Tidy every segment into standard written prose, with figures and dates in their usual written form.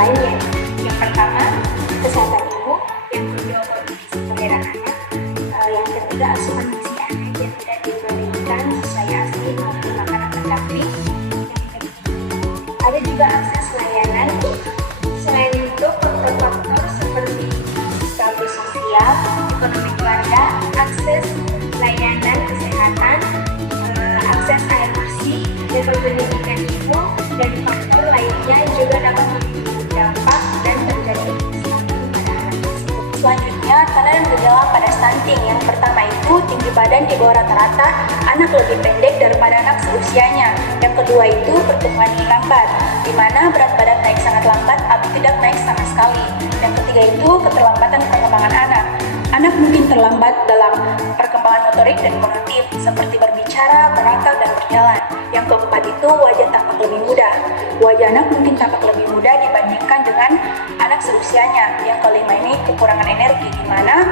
lainnya. Yang pertama, kesehatan ibu. Yang kedua, kondisi kelahiran anak. Yang ketiga, asupan gizi anak yang tidak diberikan sesuai ASI maupun makanan terkandung. Ada juga akses layanan. Selain itu, faktor-faktor seperti status sosial, ekonomi keluarga, akses layanan kesehatan, akses air bersih, level pendidikan ibu, dan faktor lainnya juga dapat memiliki dampak dan terjadi stunting pada anak tersebut. Selanjutnya, tanda dan gejala pada stunting. Yang pertama itu tinggi badan di bawah rata-rata, anak lebih pendek daripada anak seusianya. Yang kedua itu pertumbuhan lambat, di mana berat badan naik sangat lambat atau tidak naik sama sekali. Yang ketiga itu keterlambatan perkembangan anak. Anak mungkin terlambat dalam perkembangan motorik dan kognitif seperti berbicara, merangkak, dan berjalan. Yang keempat itu wajah tampak lebih muda. Wajah anak mungkin tampak lebih muda dibandingkan dengan anak seusianya. Yang kelima ini kekurangan energi, di mana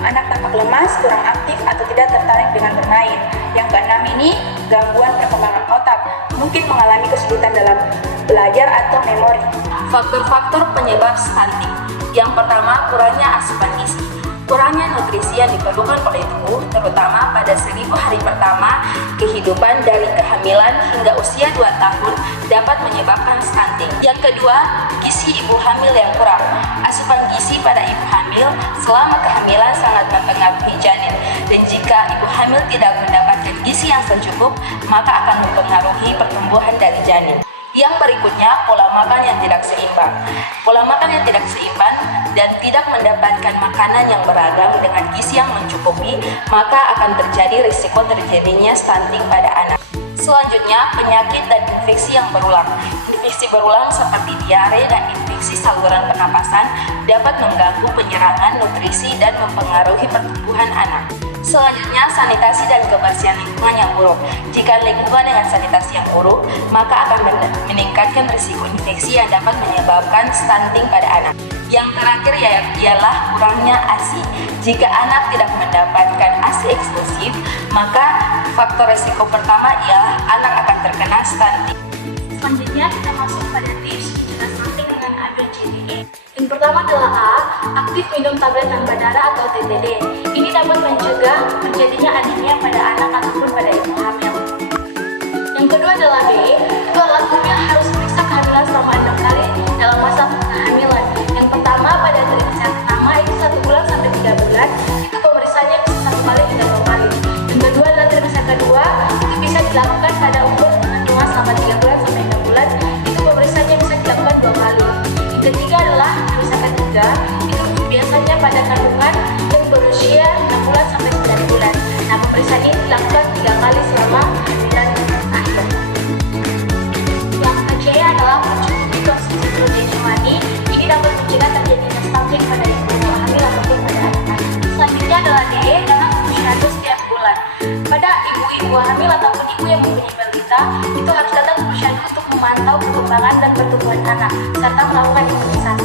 anak tampak lemas, kurang aktif, atau tidak tertarik dengan bermain. Yang keenam ini gangguan perkembangan otak, mungkin mengalami kesulitan dalam belajar atau memori. Faktor-faktor penyebab stunting. Yang pertama, kurangnya asupan gizi. Kurangnya nutrisi yang diperlukan oleh tubuh, terutama pada 1000 hari pertama kehidupan dari kehamilan hingga usia 2 tahun dapat menyebabkan stunting. Yang kedua, gizi ibu hamil yang kurang. Asupan gizi pada ibu hamil selama kehamilan sangat mempengaruhi janin, dan jika ibu hamil tidak mendapatkan gizi yang secukup, maka akan mempengaruhi pertumbuhan dari janin. Yang berikutnya, pola makan yang tidak seimbang. Pola makan yang tidak seimbang dan tidak mendapatkan makanan yang beragam dengan gizi yang mencukupi, maka akan terjadi risiko terjadinya stunting pada anak. Selanjutnya, penyakit dan infeksi yang berulang. Infeksi berulang seperti diare dan infeksi saluran pernapasan dapat mengganggu penyerapan nutrisi dan mempengaruhi pertumbuhan anak. Selanjutnya, sanitasi dan kebersihan lingkungan yang buruk. Jika lingkungan dengan sanitasi yang buruk, maka akan meningkatkan risiko infeksi yang dapat menyebabkan stunting pada anak. Yang terakhir ialah kurangnya ASI. Jika anak tidak mendapatkan ASI eksklusif, maka faktor risiko pertama ialah anak akan terkena stunting. Selanjutnya kita masuk pada tips mencegah stunting dengan ambil CDE. Yang pertama adalah A, aktif minum tablet tambah darah atau TTD. Ini dapat mencegah terjadinya anemia pada anak ataupun pada ibu hamil. Yang kedua adalah B, itu alat hamil harus periksa kehamilan selama 6 kali dalam masa kehamilan. Yang pertama pada trimester pertama itu 1 bulan sampai 3 bulan, itu pemeriksaannya bisa 1 kali hingga 2 kali. Yang kedua adalah trimester kedua, itu bisa dilakukan pada umur kandungan selama 3 bulan sampai 6 bulan, itu pemeriksaannya bisa dilakukan 2 kali. Yang ketiga adalah trimester ketiga, itu biasanya pada kandungan yang berusia 6 bulan sampai 9 bulan. Nah, pemeriksaan ini dilakukan 3 kali selama kehamilan akhir. Yang ke-C adalah mencukupi konsumsi protein hewani. Ini dapat mencegah terjadinya stunting pada ibu hamil ataupun pada anak-anak. Selanjutnya adalah D, dalam posyandu setiap bulan. Pada ibu-ibu hamil ataupun ibu yang mempunyai balita, itu harus datang ke posyandu untuk memantau perkembangan dan pertumbuhan anak serta melakukan imunisasi.